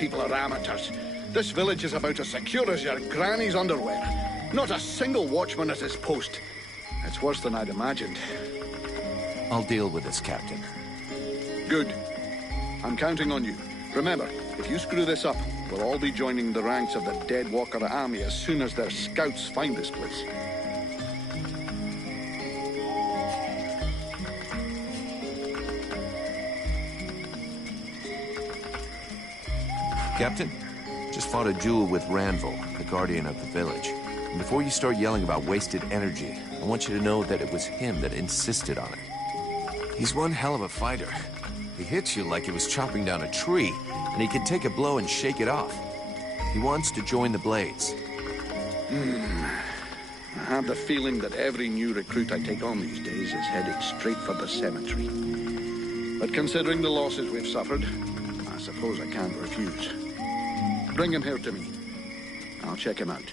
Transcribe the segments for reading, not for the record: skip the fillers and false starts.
people are amateurs. This village is about as secure as your granny's underwear. Not a single watchman at his post. It's worse than I'd imagined. I'll deal with this, Captain. Good. I'm counting on you. Remember, if you screw this up, we'll all be joining the ranks of the Dead Walker army as soon as their scouts find this place. Captain, just fought a duel with Ranville, the guardian of the village. And before you start yelling about wasted energy, I want you to know that it was him that insisted on it. He's one hell of a fighter. He hits you like he was chopping down a tree, and he can take a blow and shake it off. He wants to join the Blades. I have the feeling that every new recruit I take on these days is headed straight for the cemetery. But considering the losses we've suffered, I suppose I can't refuse. Bring him here to me. I'll check him out.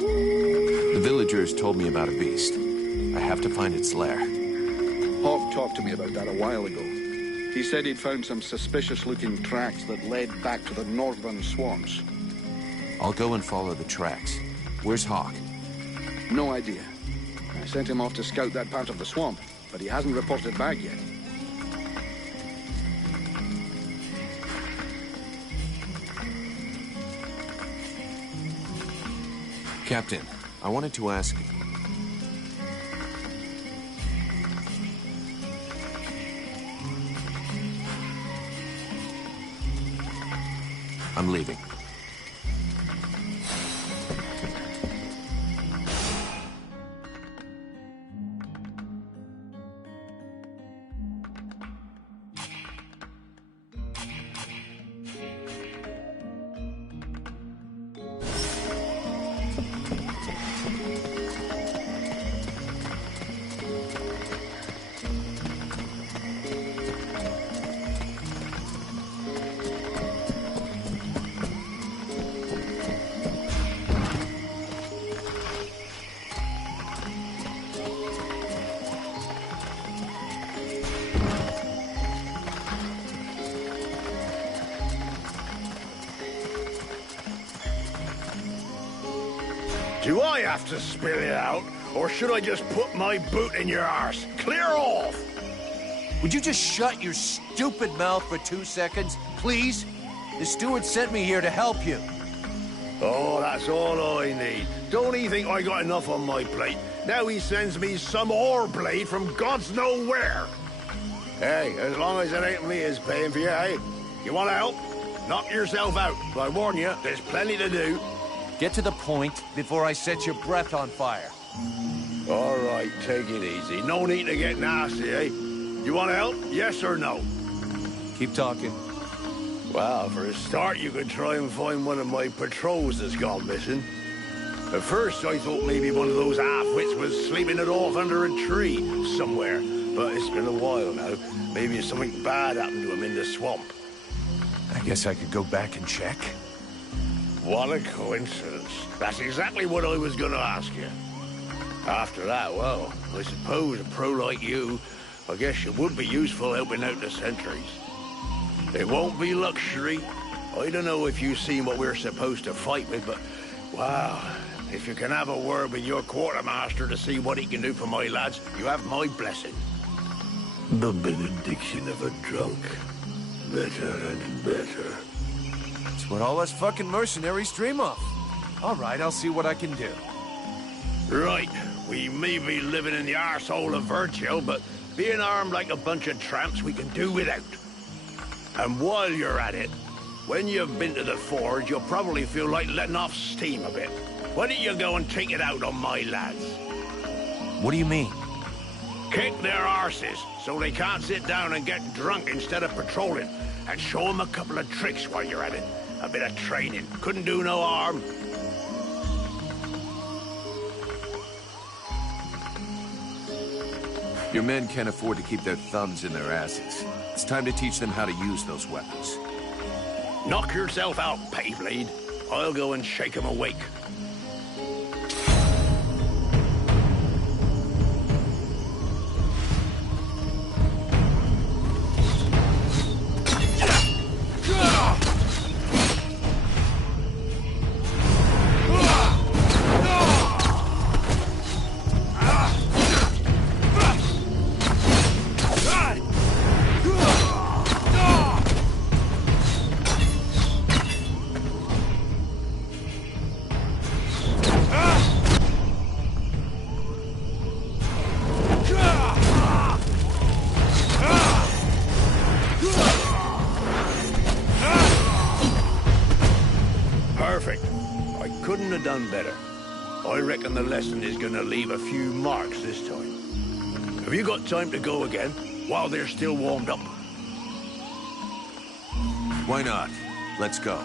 The villagers told me about a beast. I have to find its lair. Hogg talked to me about that a while ago. He said he'd found some suspicious-looking tracks that led back to the northern swamps. I'll go and follow the tracks. Where's Hawk? No idea. I sent him off to scout that part of the swamp, but he hasn't reported back yet. Captain, I wanted to ask... I'm leaving. Do I have to spill it out, or should I just put my boot in your arse? Clear off! Would you just shut your stupid mouth for 2 seconds, please? The steward sent me here to help you. Oh, that's all I need. Don't he think I got enough on my plate? Now he sends me some ore blade from God's know where. Hey, as long as it ain't me is paying for you, hey? You want to help? Knock yourself out. But I warn you, there's plenty to do. Get to the point before I set your breath on fire. All right, take it easy. No need to get nasty, eh? You want to help? Yes or no? Keep talking. Well, for a start, you could try and find one of my patrols that's gone missing. At first, I thought maybe one of those half-wits was sleeping it off under a tree somewhere. But it's been a while now. Maybe something bad happened to him in the swamp. I guess I could go back and check. What a coincidence. That's exactly what I was gonna ask you. After that, well, I suppose a pro like you, I guess you would be useful helping out the sentries. It won't be luxury. I don't know if you've seen what we're supposed to fight with, but, wow, if you can have a word with your quartermaster to see what he can do for my lads, you have my blessing. The benediction of a drunk. Better and better. It's what all us fucking mercenaries dream of. All right, I'll see what I can do. Right. We may be living in the arsehole of Virgil, but being armed like a bunch of tramps we can do without. And while you're at it, when you've been to the forge, you'll probably feel like letting off steam a bit. Why don't you go and take it out on my lads? What do you mean? Kick their arses so they can't sit down and get drunk instead of patrolling. And show them a couple of tricks while you're at it. A bit of training. Couldn't do no harm. Your men can't afford to keep their thumbs in their asses. It's time to teach them how to use those weapons. Knock yourself out, Payblade. I'll go and shake them awake. have done better. I reckon the lesson is gonna leave a few marks this time. Have you got time to go again, while they're still warmed up? Why not? Let's go.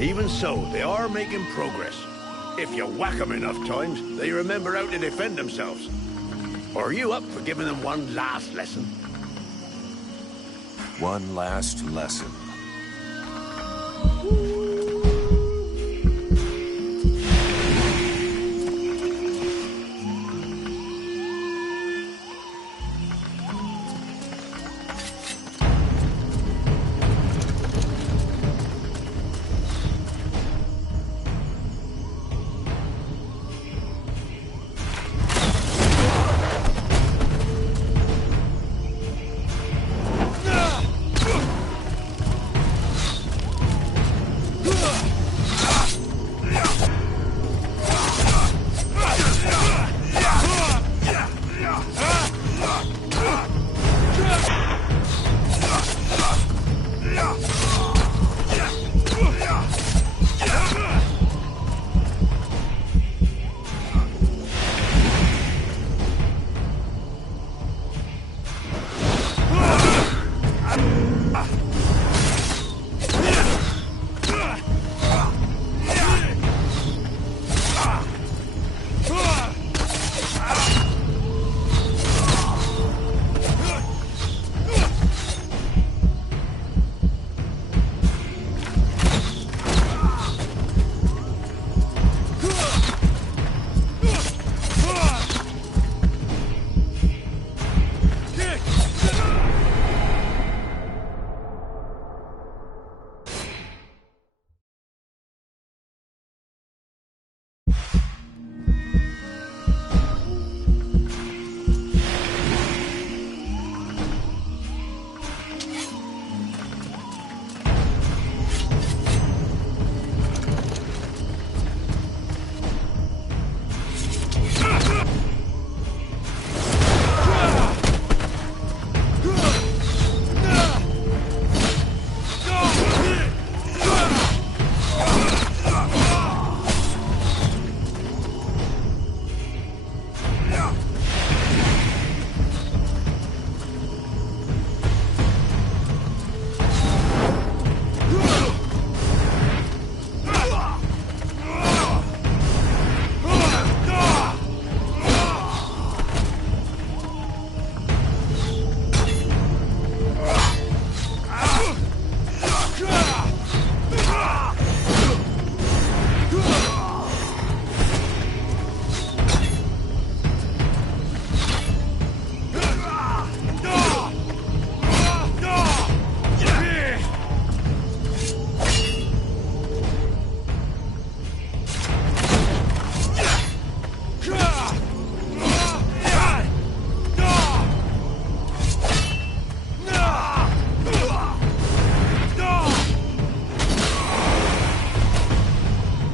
Even so, they are making progress. If you whack them enough times, they remember how to defend themselves. Are you up for giving them one last lesson? One last lesson.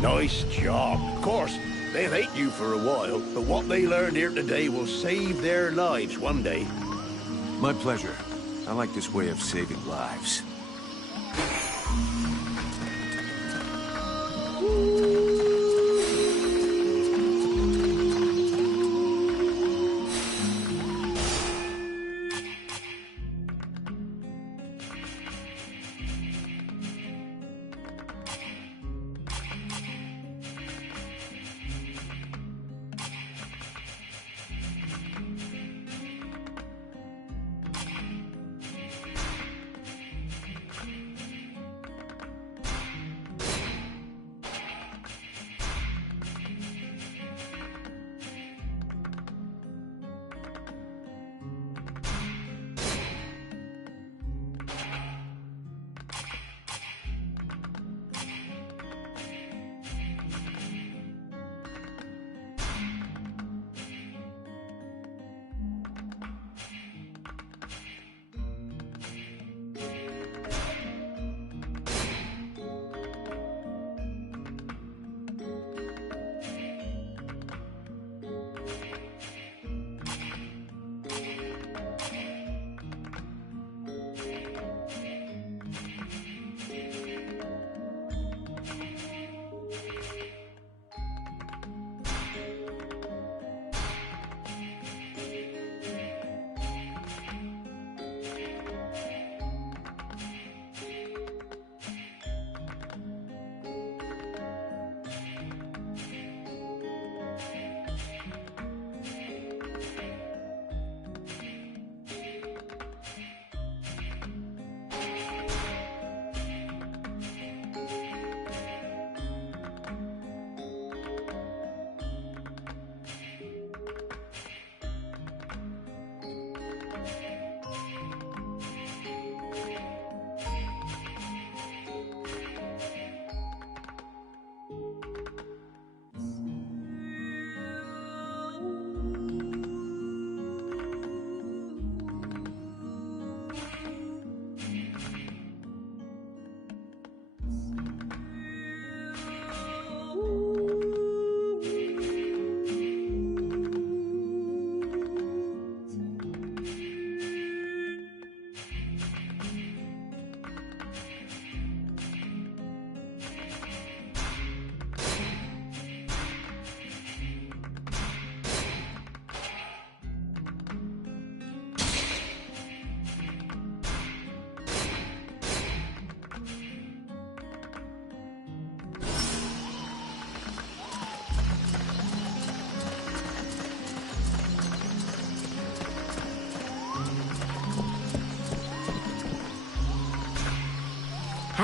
Nice job. Of course, they'll hate you for a while, but what they learned here today will save their lives one day. My pleasure. I like this way of saving lives.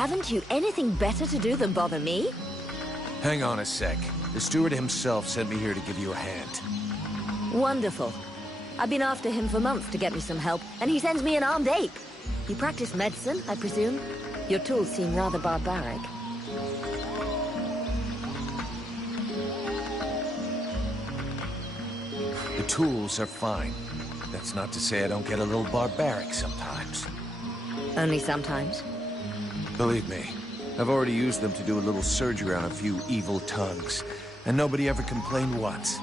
Haven't you anything better to do than bother me? Hang on a sec. The steward himself sent me here to give you a hand. Wonderful. I've been after him for months to get me some help, and he sends me an armed ape. You practice medicine, I presume? Your tools seem rather barbaric. The tools are fine. That's not to say I don't get a little barbaric sometimes. Only sometimes. Believe me, I've already used them to do a little surgery on a few evil tongues, and nobody ever complained once.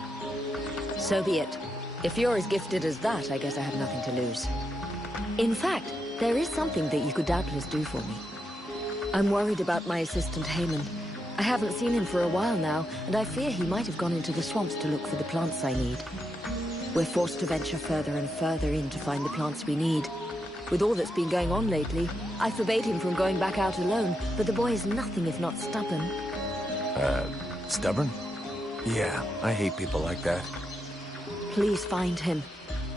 So be it. If you're as gifted as that, I guess I have nothing to lose. In fact, there is something that you could doubtless do for me. I'm worried about my assistant Haman. I haven't seen him for a while now, and I fear he might have gone into the swamps to look for the plants I need. We're forced to venture further and further in to find the plants we need. With all that's been going on lately, I forbade him from going back out alone, but the boy is nothing if not stubborn. Stubborn? Yeah, I hate people like that. Please find him.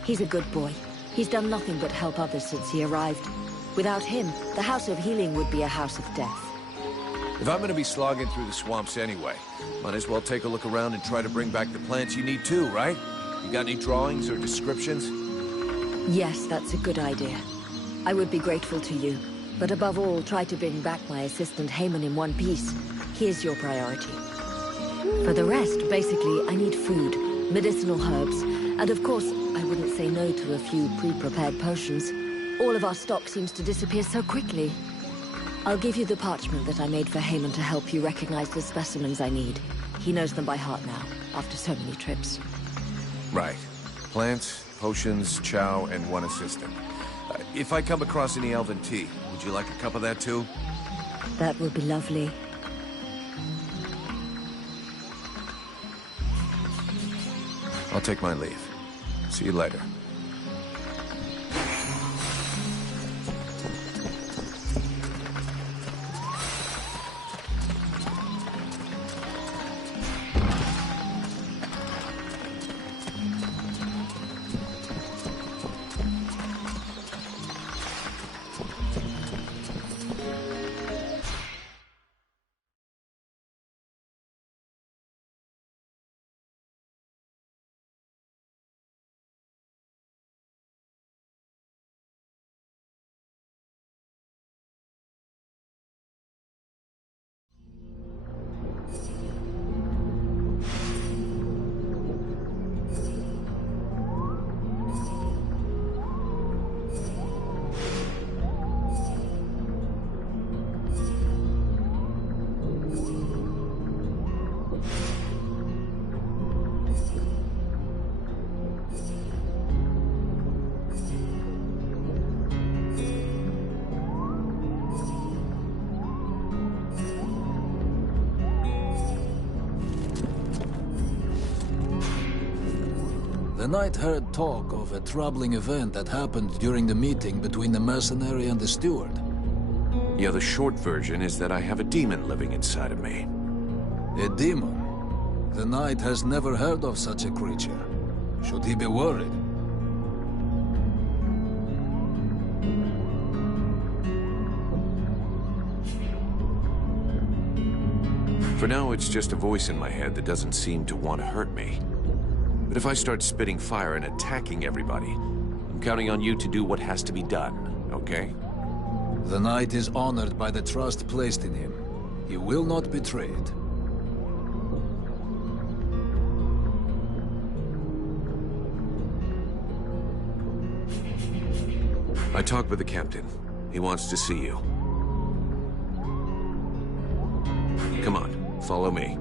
He's a good boy. He's done nothing but help others since he arrived. Without him, the House of Healing would be a house of death. If I'm gonna be slogging through the swamps anyway, might as well take a look around and try to bring back the plants you need too, right? You got any drawings or descriptions? Yes, that's a good idea. I would be grateful to you. But above all, try to bring back my assistant Haman in one piece. He is your priority. For the rest, basically, I need food, medicinal herbs, and of course, I wouldn't say no to a few pre-prepared potions. All of our stock seems to disappear so quickly. I'll give you the parchment that I made for Haman to help you recognize the specimens I need. He knows them by heart now, after so many trips. Right. Plants, potions, chow, and one assistant. If I come across any elven tea, would you like a cup of that too? That would be lovely. I'll take my leave. See you later. The knight heard talk of a troubling event that happened during the meeting between the mercenary and the steward. Yeah, the short version is that I have a demon living inside of me. A demon? The knight has never heard of such a creature. Should he be worried? For now, it's just a voice in my head that doesn't seem to want to hurt me. But if I start spitting fire and attacking everybody, I'm counting on you to do what has to be done, okay? The knight is honored by the trust placed in him. He will not betray it. I talked with the captain. He wants to see you. Come on, follow me.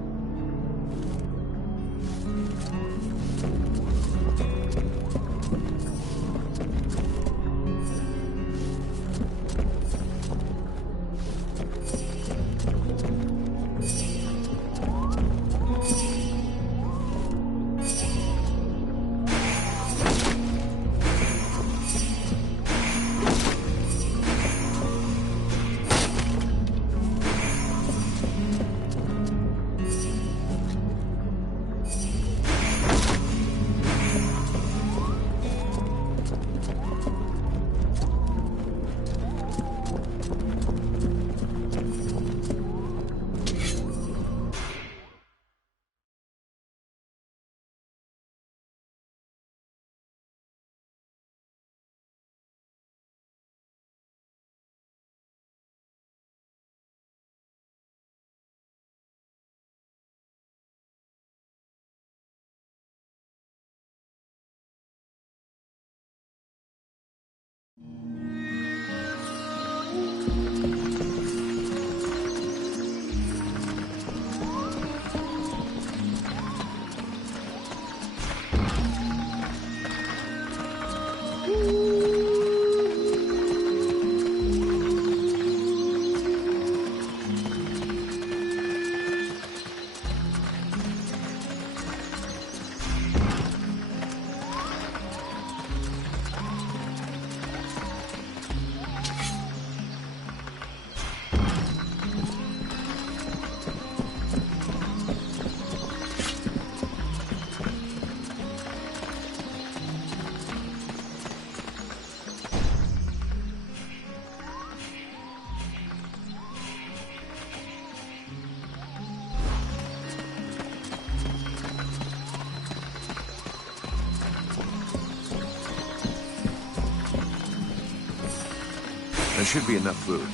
There should be enough food.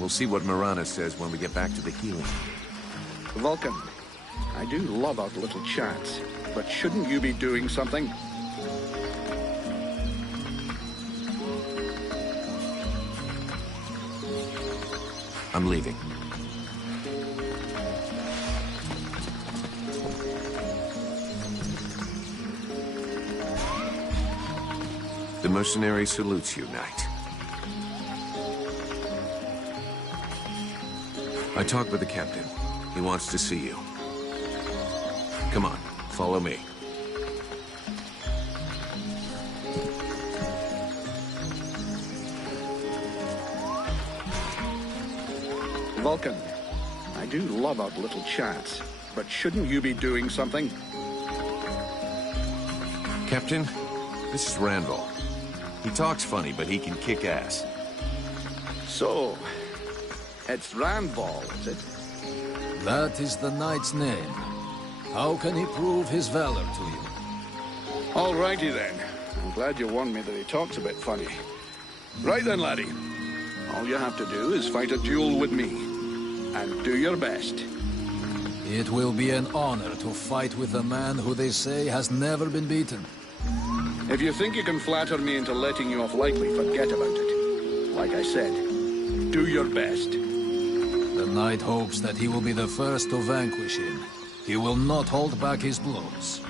We'll see what Marana says when we get back to the healing. Vulcan, I do love our little chats, but shouldn't you be doing something? I'm leaving. The mercenary salutes you, Knight. I talked with the captain. He wants to see you. Come on, follow me. Vulcan, I do love our little chats, but shouldn't you be doing something? Captain, this is Randall. He talks funny, but he can kick ass. So, it's Randall, is it? That is the knight's name. How can he prove his valor to you? Alrighty then. I'm glad you warned me that he talks a bit funny. Right then, laddie. All you have to do is fight a duel with me. And do your best. It will be an honor to fight with a man who they say has never been beaten. If you think you can flatter me into letting you off lightly, forget about it. Like I said, do your best. The knight hopes that he will be the first to vanquish him. He will not hold back his blows.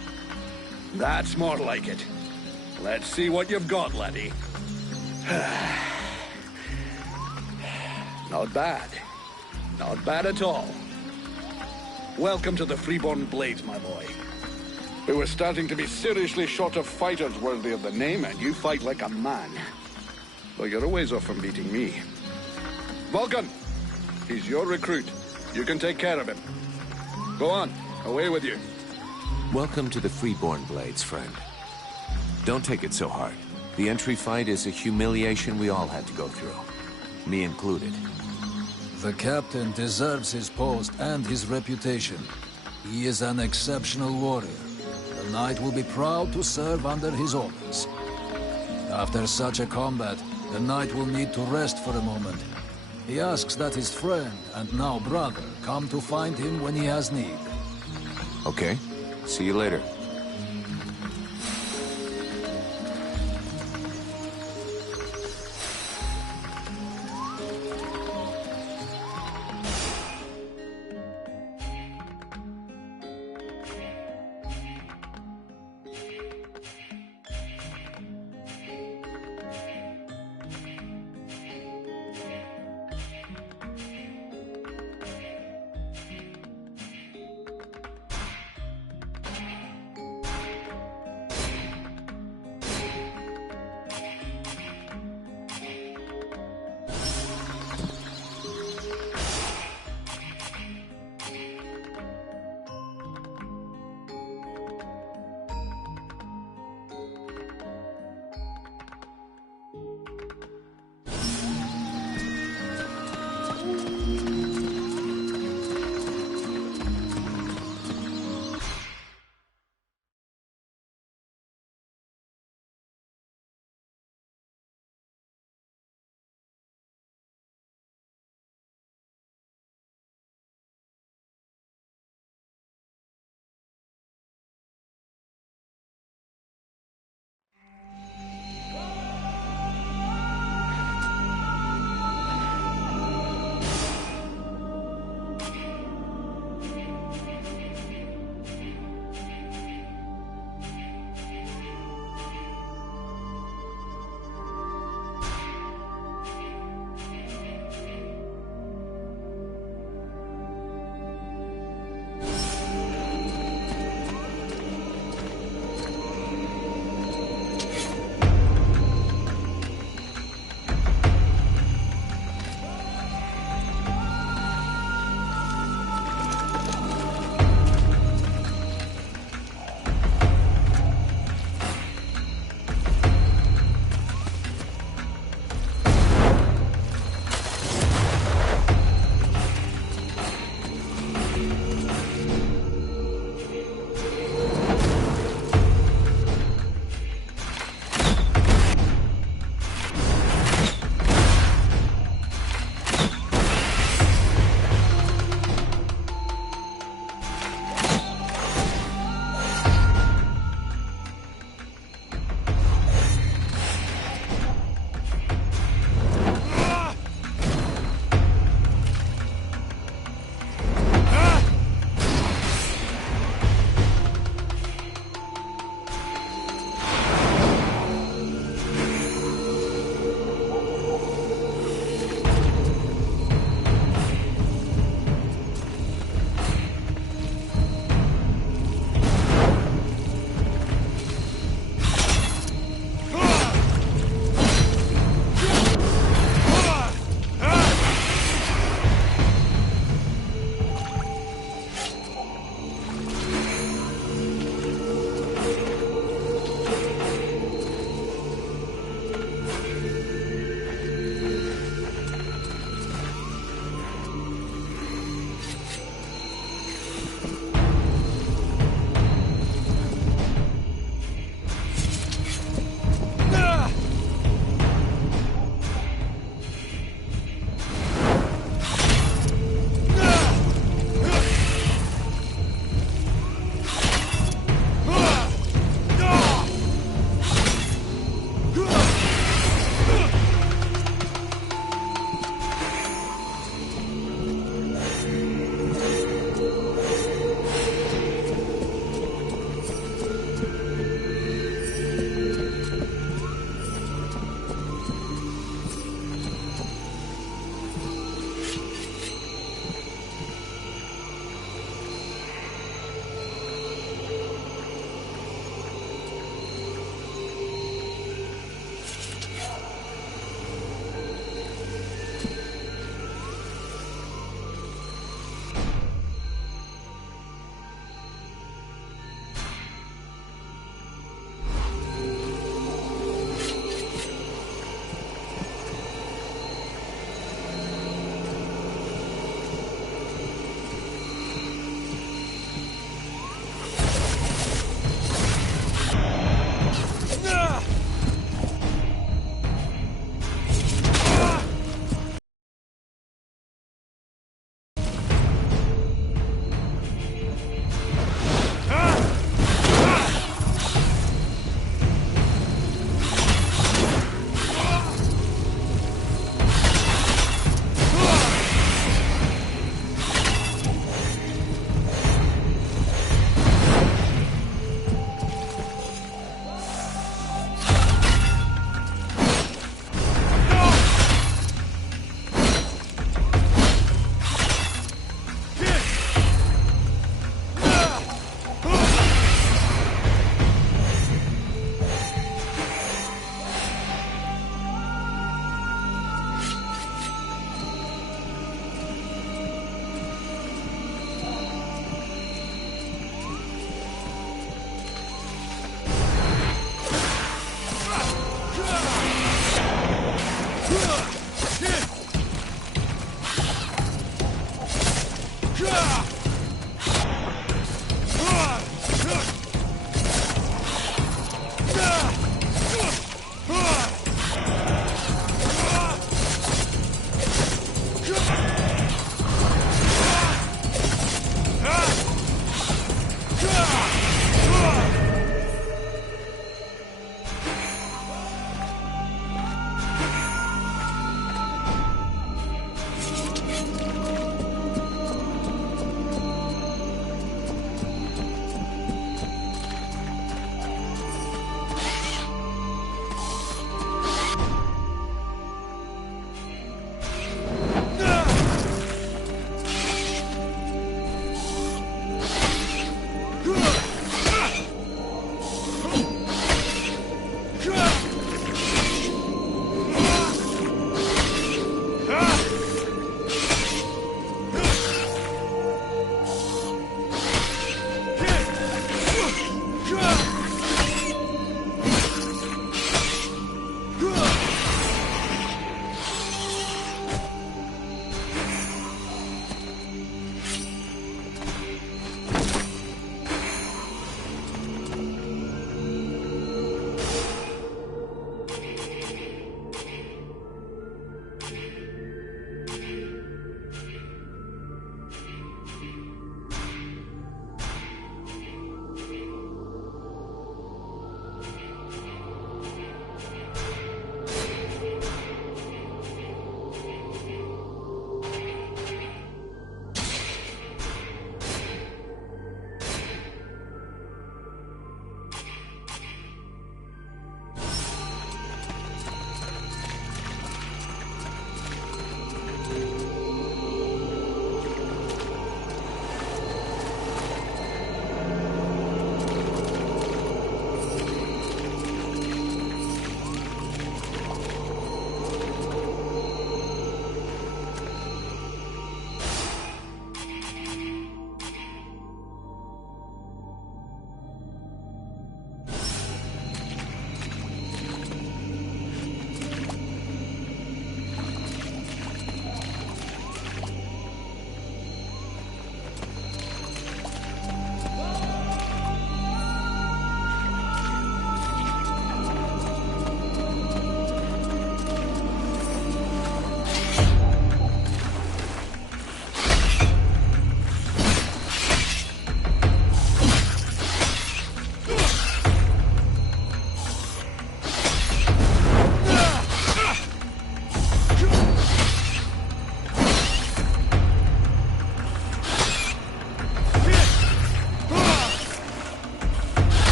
That's more like it. Let's see what you've got, laddie. Not bad. Not bad at all. Welcome to the Freeborn Blades, my boy. We were starting to be seriously short of fighters worthy of the name, and you fight like a man. Though you're a ways off from beating me. Vulcan! He's your recruit. You can take care of him. Go on, away with you. Welcome to the Freeborn Blades, friend. Don't take it so hard. The entry fight is a humiliation we all had to go through. Me included. The captain deserves his post and his reputation. He is an exceptional warrior. The knight will be proud to serve under his orders. After such a combat, the knight will need to rest for a moment. He asks that his friend, and now brother, come to find him when he has need. Okay. See you later.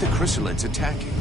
like the chrysalids attacking.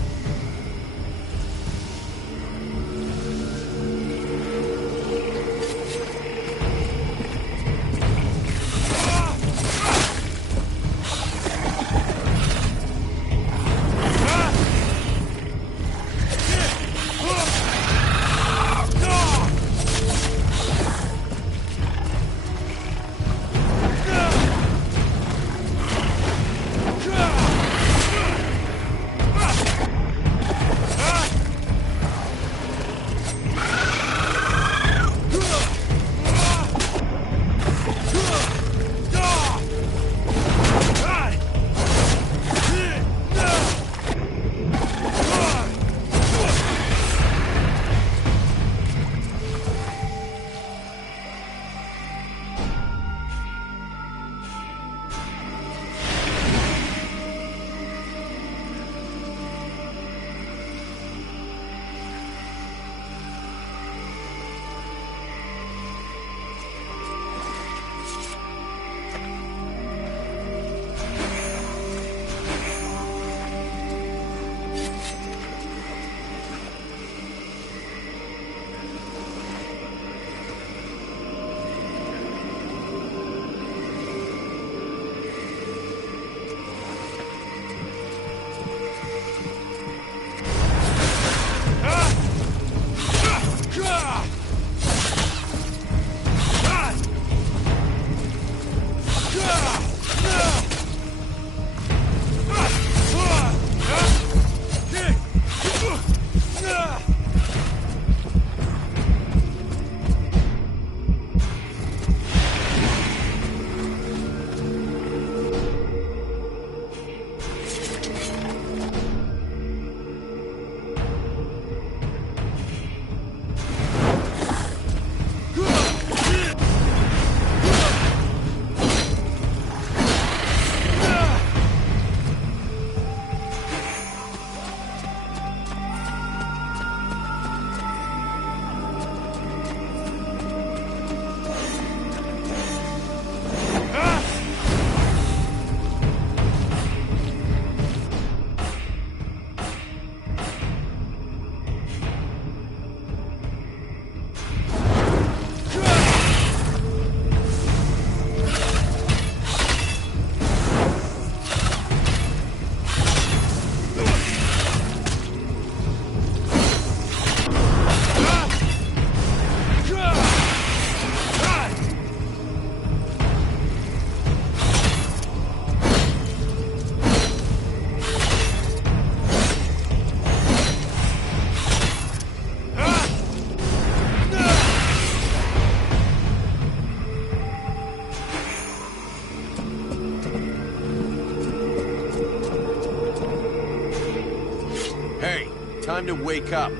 Time to wake up.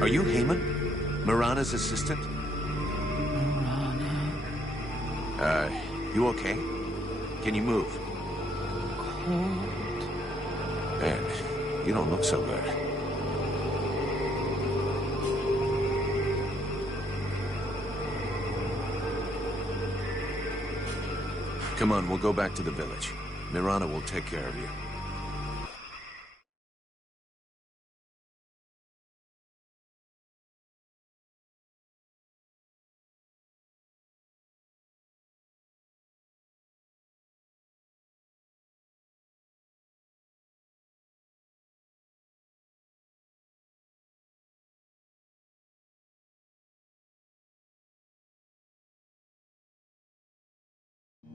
Are you Heyman? Mirana's assistant? You okay? Can you move? Cold. Man, you don't look so good. Come on, we'll go back to the village. Mirana will take care of you.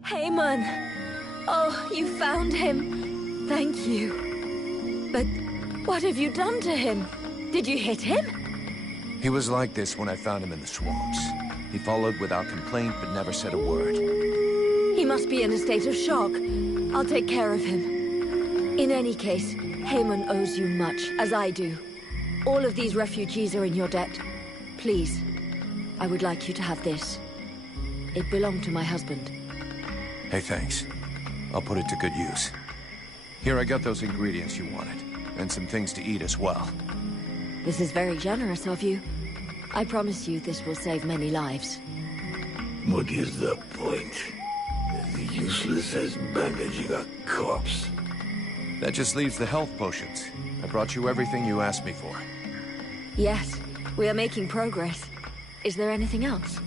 Heyman! Oh, you found him. Thank you. But what have you done to him? Did you hit him? He was like this when I found him in the swamps. He followed without complaint, but never said a word. He must be in a state of shock. I'll take care of him. In any case, Heyman owes you much, as I do. All of these refugees are in your debt. Please, I would like you to have this. It belonged to my husband. Hey, thanks. I'll put it to good use. Here, I got those ingredients you wanted, and some things to eat as well. This is very generous of you. I promise you this will save many lives. What is the point? As useless as bandaging a corpse. That just leaves the health potions. I brought you everything you asked me for. Yes, we are making progress. Is there anything else?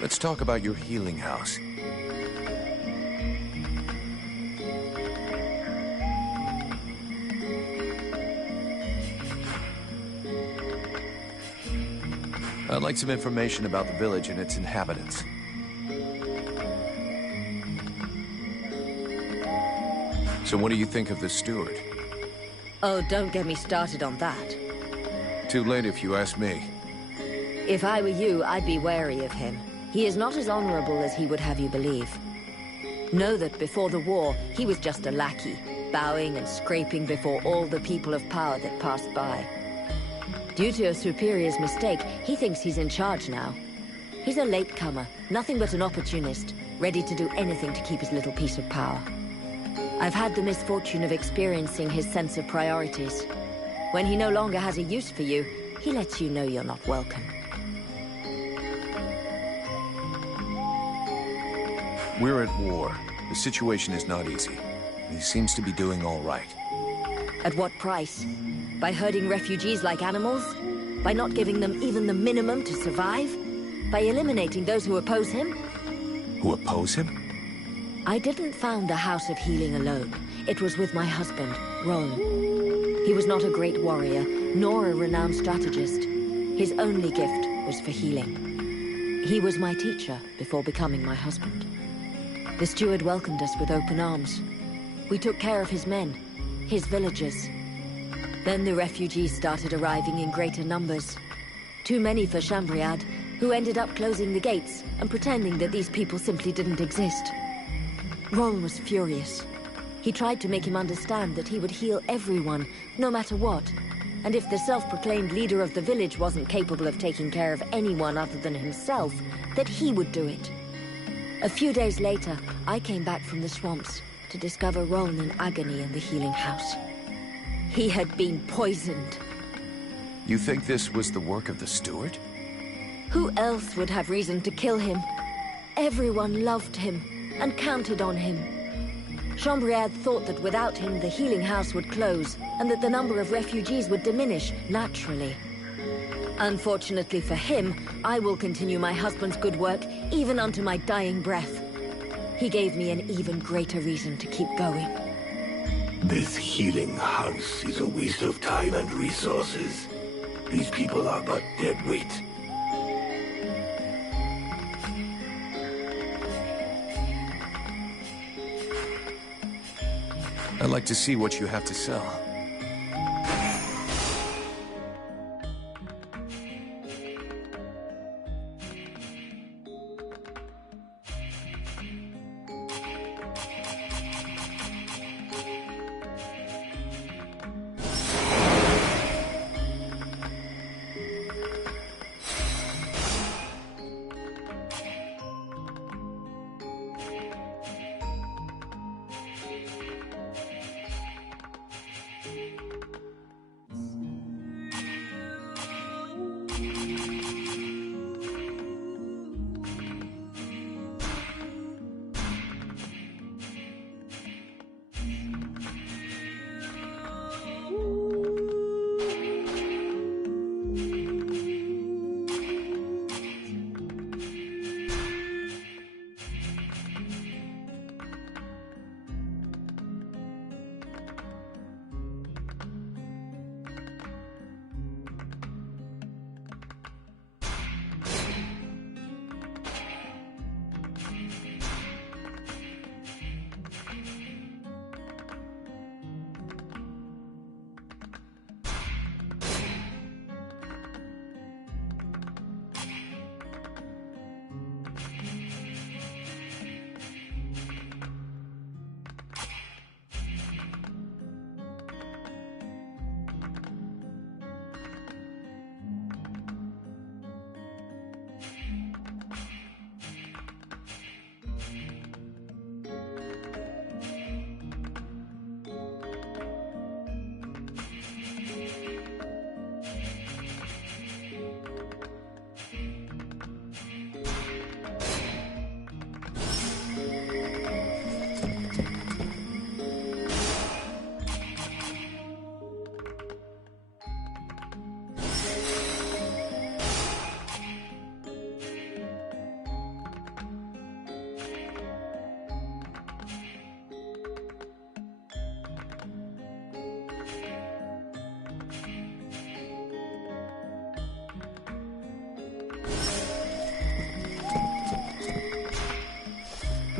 Let's talk about your healing house. I'd like some information about the village and its inhabitants. So what do you think of the steward? Oh, don't get me started on that. Too late if you ask me. If I were you, I'd be wary of him. He is not as honorable as he would have you believe. Know that before the war, he was just a lackey, bowing and scraping before all the people of power that passed by. Due to a superior's mistake, he thinks he's in charge now. He's a latecomer, nothing but an opportunist, ready to do anything to keep his little piece of power. I've had the misfortune of experiencing his sense of priorities. When he no longer has a use for you, he lets you know you're not welcome. We're at war. The situation is not easy. He seems to be doing all right. At what price? By herding refugees like animals? By not giving them even the minimum to survive? By eliminating those who oppose him? Who oppose him? I didn't found the House of Healing alone. It was with my husband, Ron. He was not a great warrior, nor a renowned strategist. His only gift was for healing. He was my teacher before becoming my husband. The steward welcomed us with open arms. We took care of his men, his villagers. Then the refugees started arriving in greater numbers. Too many for Chambriad, who ended up closing the gates and pretending that these people simply didn't exist. Ron was furious. He tried to make him understand that he would heal everyone, no matter what. And if the self-proclaimed leader of the village wasn't capable of taking care of anyone other than himself, that he would do it. A few days later, I came back from the swamps to discover Ron in agony in the healing house. He had been poisoned. You think this was the work of the steward? Who else would have reason to kill him? Everyone loved him and counted on him. Chambriad thought that without him, the healing house would close and that the number of refugees would diminish naturally. Unfortunately for him, I will continue my husband's good work even unto my dying breath. He gave me an even greater reason to keep going. This healing house is a waste of time and resources. These people are but dead weight. I'd like to see what you have to sell.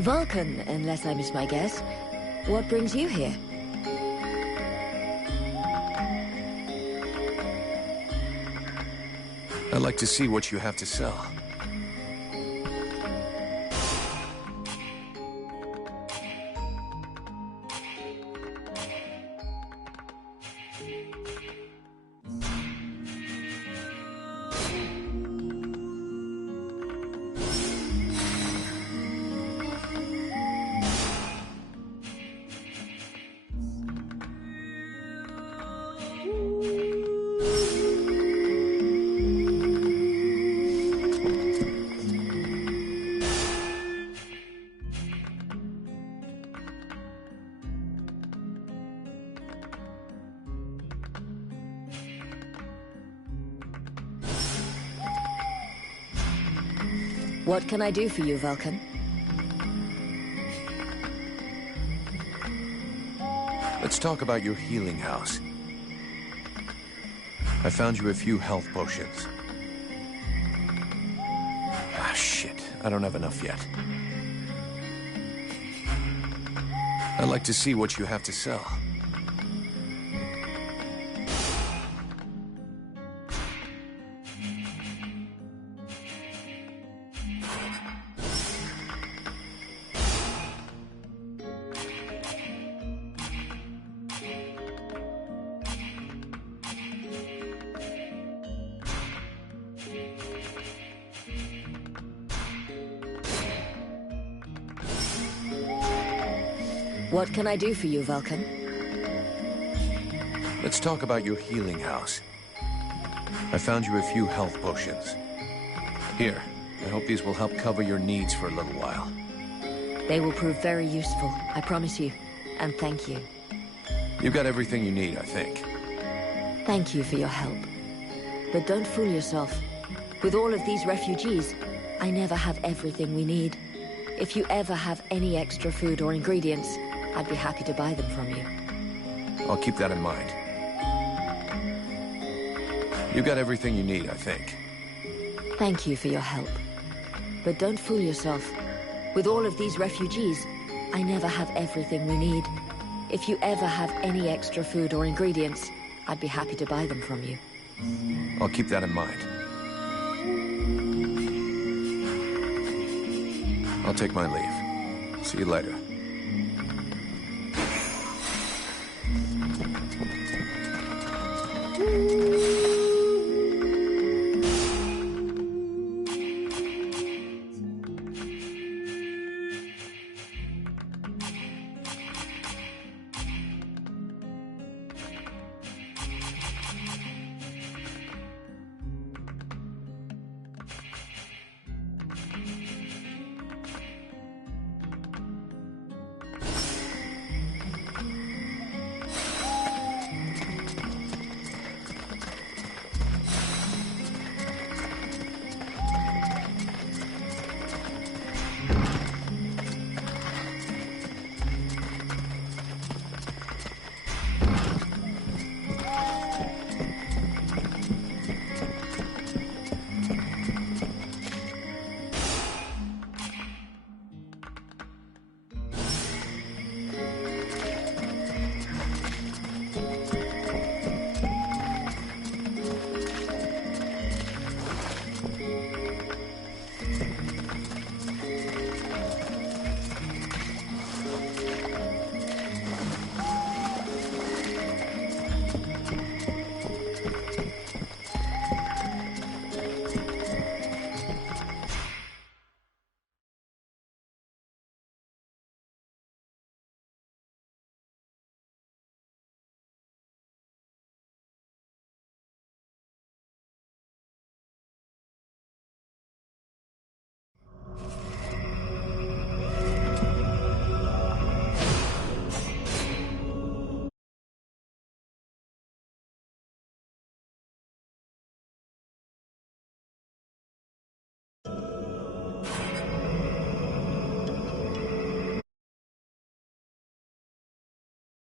Vulcan, unless I miss my guess. What brings you here? I'd like to see what you have to sell. What can I do for you, Vulcan? Let's talk about your healing house. I found you a few health potions. Ah, shit. I don't have enough yet. I'd like to see what you have to sell. What can I do for you, Vulcan? Let's talk about your healing house. I found you a few health potions. Here, I hope these will help cover your needs for a little while. They will prove very useful, I promise you. And thank you. You got everything you need, I think. Thank you for your help. But don't fool yourself. With all of these refugees, I never have everything we need. If you ever have any extra food or ingredients, I'd be happy to buy them from you. I'll keep that in mind. You got everything you need, I think. Thank you for your help. But don't fool yourself. With all of these refugees, I never have everything we need. If you ever have any extra food or ingredients, I'd be happy to buy them from you. I'll keep that in mind. I'll take my leave. See you later.